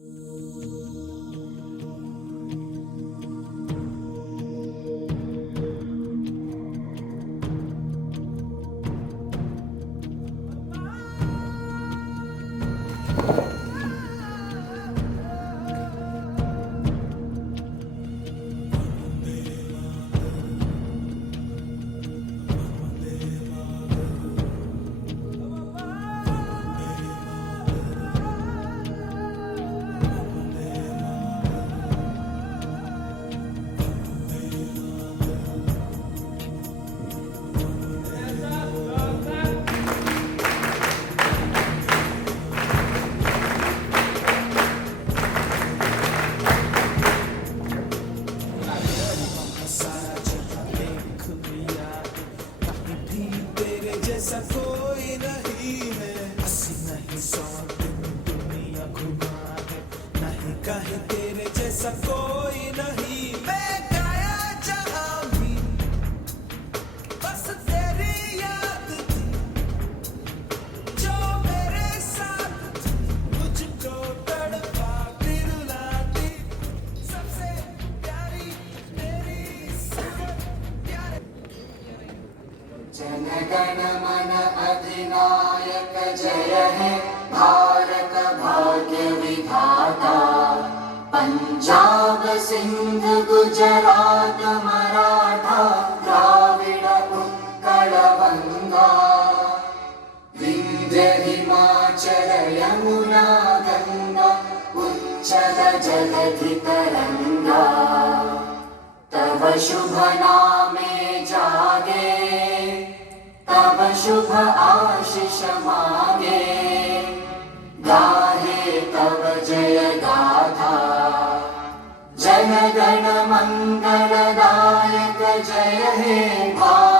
Música नहीं तेरे जैसा कोई नहीं मैं गाया जहाँ भी बस तेरी याद थी जो मेरे साथ मुझको तड़पा फिर सबसे प्यारी मेरी सफ़र प्यारे जनगण मन अधिनायक जय है, भारत भाग्य गुजरात मराठा द्राविड उत्कल बंगा विंध्य हिमाचल यमुना गंगा उच्चल जलधि तरंगा तव शुभ नामे जागे तव शुभ आशिष मागे। गाहे तव जय गाथा जल जय हे भा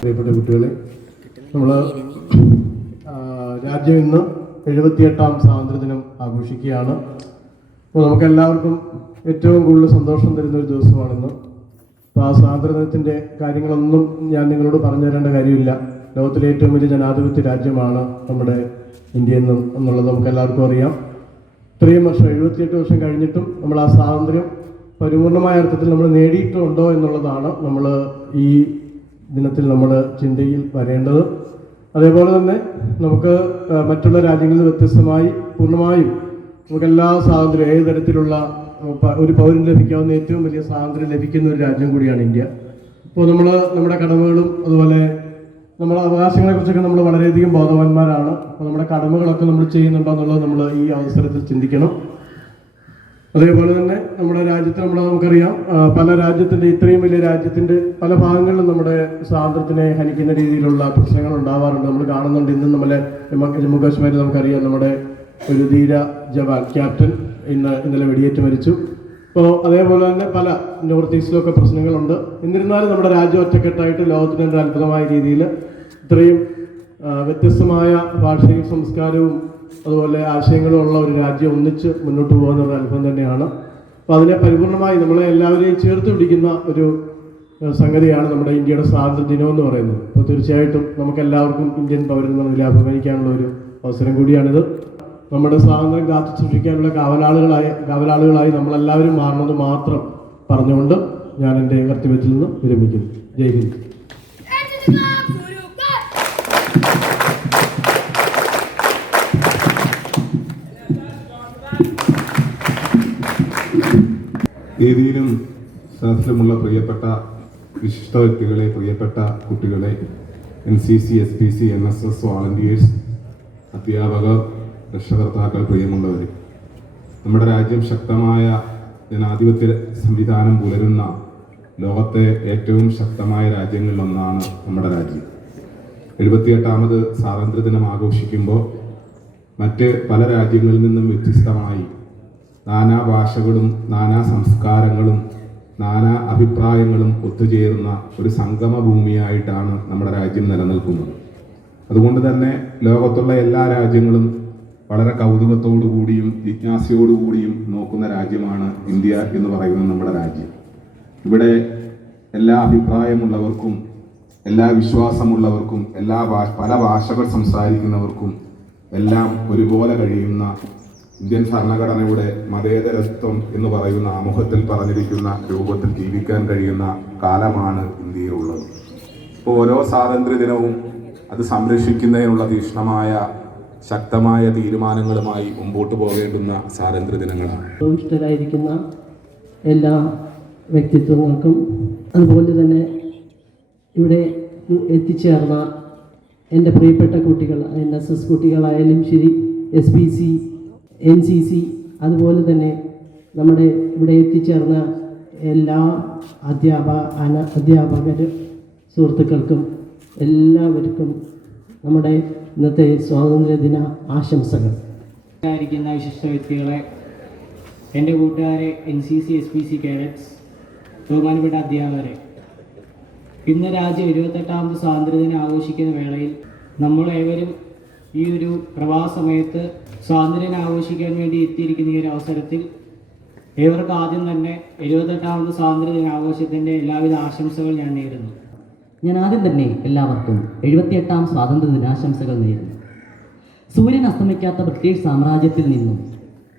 പ്രിയപ്പെട്ട കുട്ടികളെ നമ്മൾ രാജ്യം ഇന്ന് എഴുപത്തിയെട്ടാം സ്വാതന്ത്ര്യദിനം ആഘോഷിക്കുകയാണ്. അപ്പോൾ നമുക്കെല്ലാവർക്കും ഏറ്റവും കൂടുതൽ സന്തോഷം തരുന്ന ഒരു ദിവസമാണെന്ന്. അപ്പോൾ ആ സ്വാതന്ത്ര്യദിനത്തിന്റെ കാര്യങ്ങളൊന്നും ഞാൻ നിങ്ങളോട് പറഞ്ഞു തരേണ്ട കാര്യമില്ല. ലോകത്തിലെ ഏറ്റവും വലിയ ജനാധിപത്യ രാജ്യമാണ് നമ്മുടെ ഇന്ത്യ എന്ന് എന്നുള്ളത് നമുക്ക് എല്ലാവർക്കും അറിയാം. ഇത്രയും വർഷം എഴുപത്തിയെട്ട് വർഷം കഴിഞ്ഞിട്ടും നമ്മൾ ആ സ്വാതന്ത്ര്യം പരിപൂർണമായ അർത്ഥത്തിൽ നമ്മൾ നേടിയിട്ടുണ്ടോ എന്നുള്ളതാണ് നമ്മൾ ഈ ദിനത്തിൽ നമ്മൾ ചിന്തയിൽ വരേണ്ടത്. അതേപോലെ തന്നെ നമുക്ക് മറ്റുള്ള രാജ്യങ്ങളിൽ വ്യത്യസ്തമായി പൂർണമായും നമുക്ക് എല്ലാ സ്വാതന്ത്ര്യം ഏത് തരത്തിലുള്ള ഒരു പൗരന് ലഭിക്കാവുന്ന ഏറ്റവും വലിയ സ്വാതന്ത്ര്യം ലഭിക്കുന്ന ഒരു രാജ്യം കൂടിയാണ് ഇന്ത്യ. അപ്പോൾ നമ്മൾ നമ്മുടെ കടമകളും അതുപോലെ നമ്മുടെ അവകാശങ്ങളെക്കുറിച്ചൊക്കെ നമ്മൾ വളരെയധികം ബോധവാന്മാരാണ്. അപ്പോൾ നമ്മുടെ കടമകളൊക്കെ നമ്മൾ ചെയ്യുന്നുണ്ടോ എന്നുള്ളത് നമ്മൾ ഈ അവസരത്തിൽ ചിന്തിക്കണം. അതേപോലെ തന്നെ നമ്മുടെ രാജ്യത്ത് നമ്മൾ നമുക്കറിയാം പല രാജ്യത്തിന്റെ ഇത്രയും വലിയ രാജ്യത്തിന്റെ പല ഭാഗങ്ങളിലും നമ്മുടെ സ്വാതന്ത്ര്യത്തിനെ ഹനിക്കുന്ന രീതിയിലുള്ള പ്രശ്നങ്ങൾ ഉണ്ടാവാറുണ്ട്. നമ്മൾ കാണുന്നുണ്ട് ഇന്നും നമ്മളെ ജമ്മു കാശ്മീരിൽ നമുക്കറിയാം നമ്മുടെ ഒരു ധീര ജവാൻ ക്യാപ്റ്റൻ ഇന്ന് ഇന്നലെ വെടിയേറ്റ് മരിച്ചു. അപ്പോൾ അതേപോലെ തന്നെ പല നോർത്ത് ഈസ്റ്റിലൊക്കെ പ്രശ്നങ്ങളുണ്ട്. എന്നിരുന്നാലും നമ്മുടെ രാജ്യം ഒറ്റക്കെട്ടായിട്ട് ലോകത്തിന് ഒരു അത്ഭുതമായ രീതിയിൽ ഇത്രയും വ്യത്യസ്തമായ ഭാഷയും സംസ്കാരവും അതുപോലെ ആശയങ്ങളും ഉള്ള ഒരു രാജ്യം ഒന്നിച്ച് മുന്നോട്ട് പോകുന്ന ഒരു അനുഭവം തന്നെയാണ്. അപ്പോൾ അതിനെ പരിപൂർണമായി നമ്മളെ എല്ലാവരെയും ചേർത്ത് പിടിക്കുന്ന ഒരു സംഗതിയാണ് നമ്മുടെ ഇന്ത്യയുടെ സ്വാതന്ത്ര്യ ദിനം എന്ന് പറയുന്നത്. അപ്പോൾ തീർച്ചയായിട്ടും നമുക്ക് എല്ലാവർക്കും ഇന്ത്യൻ ഇതിൽ അഭിമാനിക്കാനുള്ള ഒരു അവസരം കൂടിയാണിത്. നമ്മുടെ സ്വാതന്ത്ര്യം കാത്തു സൂക്ഷിക്കാനുള്ള കാവലാളുകളായി കാവലാളുകളായി നമ്മളെല്ലാവരും മാറണമെന്ന് മാത്രം പറഞ്ഞുകൊണ്ട് ഞാൻ എന്റെ കർത്തവ്യത്തിൽ നിന്ന് വിരമിക്കുന്നു. ജയ് ഹിന്ദ്. വേദിയിലും സദസ്സിലുമുള്ള പ്രിയപ്പെട്ട വിശിഷ്ട വ്യക്തികളെ പ്രിയപ്പെട്ട കുട്ടികളെ N C C S P C N S S volunteers അധ്യാപകർ രക്ഷകർത്താക്കൾ പ്രിയമുള്ളവർ നമ്മുടെ രാജ്യം ശക്തമായ ജനാധിപത്യ സംവിധാനം പുലരുന്ന ലോകത്തെ ഏറ്റവും ശക്തമായ രാജ്യങ്ങളിലൊന്നാണ് നമ്മുടെ രാജ്യം. എഴുപത്തിയെട്ടാമത് സ്വാതന്ത്ര്യദിനം ആഘോഷിക്കുമ്പോൾ മറ്റ് പല രാജ്യങ്ങളിൽ നിന്നും വ്യത്യസ്തമായി നാനാ ഭാഷകളും നാനാ സംസ്കാരങ്ങളും നാനാ അഭിപ്രായങ്ങളും ഒത്തുചേരുന്ന ഒരു സംഗമ ഭൂമിയായിട്ടാണ് നമ്മുടെ രാജ്യം നിലനിൽക്കുന്നത്. അതുകൊണ്ട് തന്നെ ലോകത്തുള്ള എല്ലാ രാജ്യങ്ങളും വളരെ കൗതുകത്തോടു കൂടിയും ജിജ്ഞാസയോടുകൂടിയും നോക്കുന്ന രാജ്യമാണ് ഇന്ത്യ എന്ന് പറയുന്ന നമ്മുടെ രാജ്യം. ഇവിടെ എല്ലാ അഭിപ്രായമുള്ളവർക്കും എല്ലാ വിശ്വാസമുള്ളവർക്കും എല്ലാ പല ഭാഷകൾ സംസാരിക്കുന്നവർക്കും എല്ലാം ഒരുപോലെ കഴിയുന്ന ഇന്ത്യൻ ഭരണഘടനയുടെ മതേതരത്വം എന്ന് പറയുന്ന ആമുഖത്തിൽ പറഞ്ഞിരിക്കുന്ന രൂപത്തിൽ ജീവിക്കാൻ കഴിയുന്ന കാലമാണ് ഇന്ത്യയിലുള്ളത്. ഇപ്പോൾ ഓരോ സ്വാതന്ത്ര്യ ദിനവും അത് സംരക്ഷിക്കുന്നതിനുള്ള തീക്ഷ്ണമായ ശക്തമായ തീരുമാനങ്ങളുമായി മുമ്പോട്ട് പോകേണ്ടുന്ന സ്വാതന്ത്ര്യ ദിനങ്ങളാണ്. എല്ലാ വ്യക്തിത്വങ്ങൾക്കും അതുപോലെ തന്നെ ഇവിടെ എത്തിച്ചേർന്ന എന്റെ പ്രിയപ്പെട്ട കുട്ടികൾ എൻ എസ് എസ് കുട്ടികളായാലും ശരി S P C N C C അതുപോലെ തന്നെ നമ്മുടെ ഇവിടെ എത്തിച്ചേർന്ന എല്ലാ അധ്യാപക അന അധ്യാപകർ സുഹൃത്തുക്കൾക്കും എല്ലാവർക്കും നമ്മുടെ ഇന്നത്തെ സ്വാതന്ത്ര്യദിന ആശംസകൾ. ആയിരിക്കുന്ന വിശിഷ്ട വ്യക്തികളെ എന്റെ കൂട്ടുകാരെ N C C S P C cadets ബഹുമാനപ്പെട്ട അധ്യാപകരെ ഇന്ന് രാജ്യം ഇരുപത്തെട്ടാമത് സ്വാതന്ത്ര്യദിനം ആഘോഷിക്കുന്ന വേളയിൽ നമ്മളേവരും ഈ ഒരു പ്രവാസമയത്ത് സ്വാതന്ത്ര്യം ആഘോഷിക്കാൻ വേണ്ടി എത്തിയിരിക്കുന്ന ഈ ഒരു അവസരത്തിൽ ഏവർക്കും ആദ്യം തന്നെ എഴുപത്തെട്ടാമത് സ്വാതന്ത്ര്യ ദിനാഘോഷത്തിന്റെ എല്ലാവിധ ആശംസകൾ ഞാൻ നേരുന്നു. ഞാൻ ആദ്യം തന്നെ എല്ലാവർക്കും എഴുപത്തിയെട്ടാം സ്വാതന്ത്ര്യ ദിനാശംസകൾ നേരുന്നു. സൂര്യൻ അസ്തമിക്കാത്ത ബ്രിട്ടീഷ് സാമ്രാജ്യത്തിൽ നിന്നും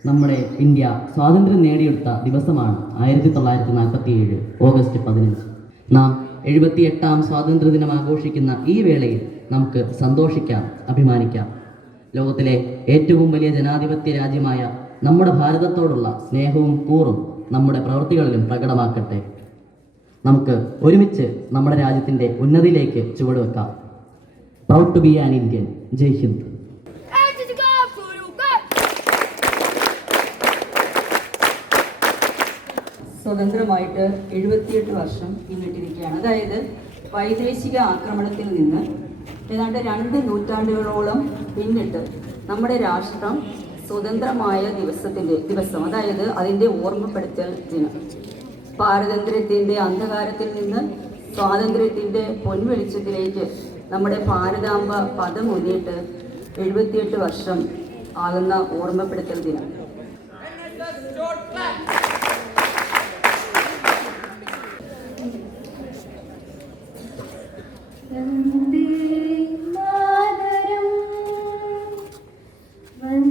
നമ്മുടെ ഇന്ത്യ സ്വാതന്ത്ര്യം നേടിയെടുത്ത ദിവസമാണ് ആയിരത്തി തൊള്ളായിരത്തി നാൽപ്പത്തി ഏഴ് ഓഗസ്റ്റ് പതിനഞ്ച്. നാം എഴുപത്തിയെട്ടാം സ്വാതന്ത്ര്യ ദിനം ആഘോഷിക്കുന്ന ഈ വേളയിൽ നമുക്ക് സന്തോഷിക്കാം അഭിമാനിക്കാം. ലോകത്തിലെ ഏറ്റവും വലിയ ജനാധിപത്യ രാജ്യമായ നമ്മുടെ ഭാരതത്തോടുള്ള സ്നേഹവും കൂറും നമ്മുടെ പ്രവൃത്തികളിലും പ്രകടമാക്കട്ടെ. നമുക്ക് ഒരുമിച്ച് നമ്മുടെ രാജ്യത്തിന്റെ ഉന്നതിയിലേക്ക് ചുവടുവെക്കാം. Proud to be an Indian ജയ് ഹിന്ദ്. സ്വതന്ത്രമായിട്ട് എഴുപത്തിയെട്ട് വർഷം പിന്നിട്ടിരിക്കുകയാണ് അതായത് വൈദേശിക ആക്രമണത്തിൽ നിന്ന് ഏതാണ്ട് രണ്ട് നൂറ്റാണ്ടുകളോളം പിന്നിട്ട് നമ്മുടെ രാഷ്ട്രം സ്വതന്ത്രമായ ദിവസത്തിന്റെ ദിവസം അതായത് അതിന്റെ ഓർമ്മപ്പെടുത്തൽ ദിനം. പാരതന്ത്ര്യത്തിന്റെ അന്ധകാരത്തിൽ നിന്ന് സ്വാതന്ത്ര്യത്തിന്റെ പൊൻവെളിച്ചത്തിലേക്ക് നമ്മുടെ ഭാരതാംബ പദം മുന്നിട്ട് എഴുപത്തിയെട്ട് വർഷം ആകുന്ന ഓർമ്മപ്പെടുത്തൽ ദിനം. When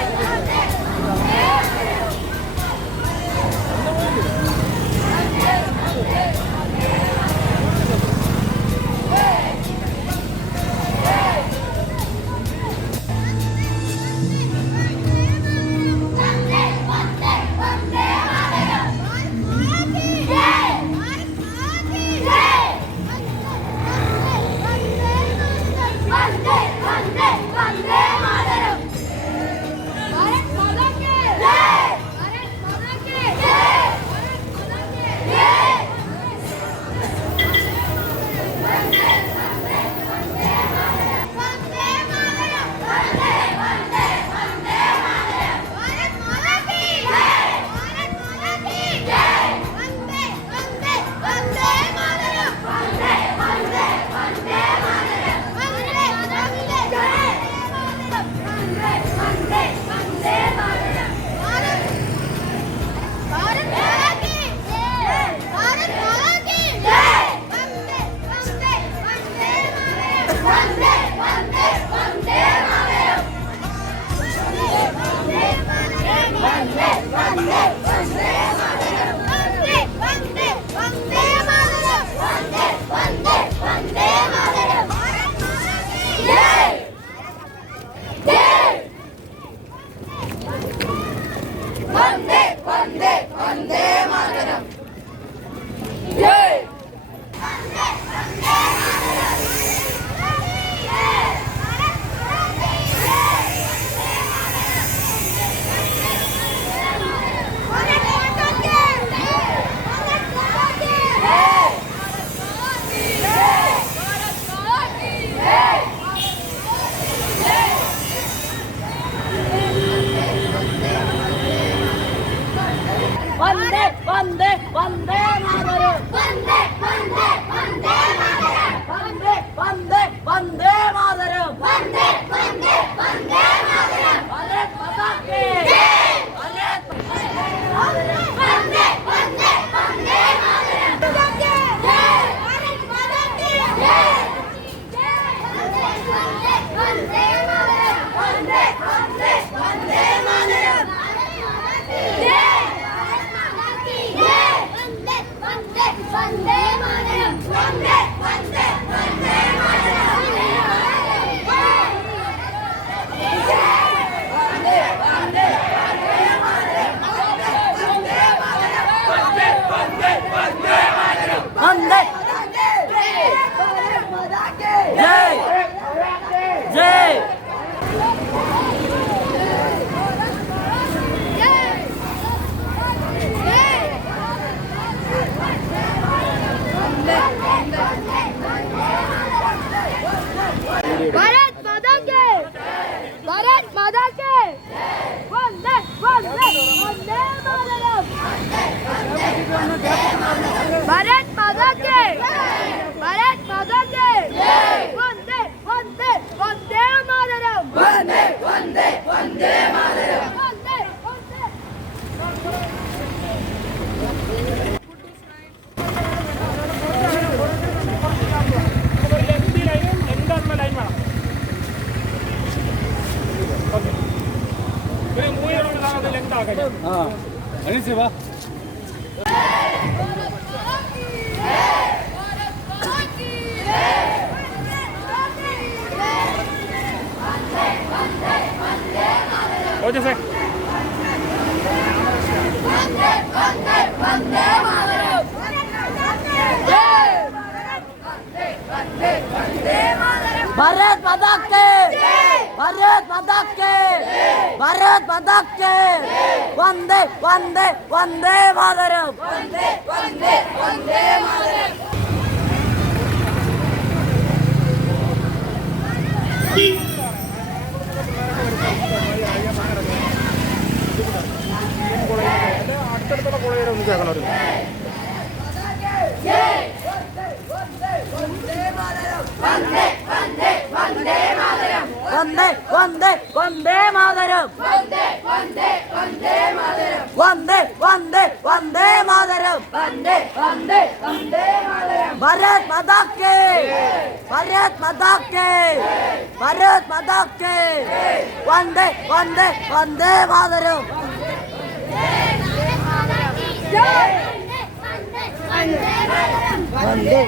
One பாரத் மாதாஜி வந்தே வந்தே வந்தே மாதரம் வந்தே வந்தே வந்தே மாதரம் Okay. Ah. Ani se va. হয়েছে স্যার भारत माता के भारत माता के भारत माता के वंदे वंदे वंदे मातरम பாரத் மாதா கே வந்தே வந்தே வந்தே மாதரம் வந்தே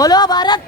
बोलो भारत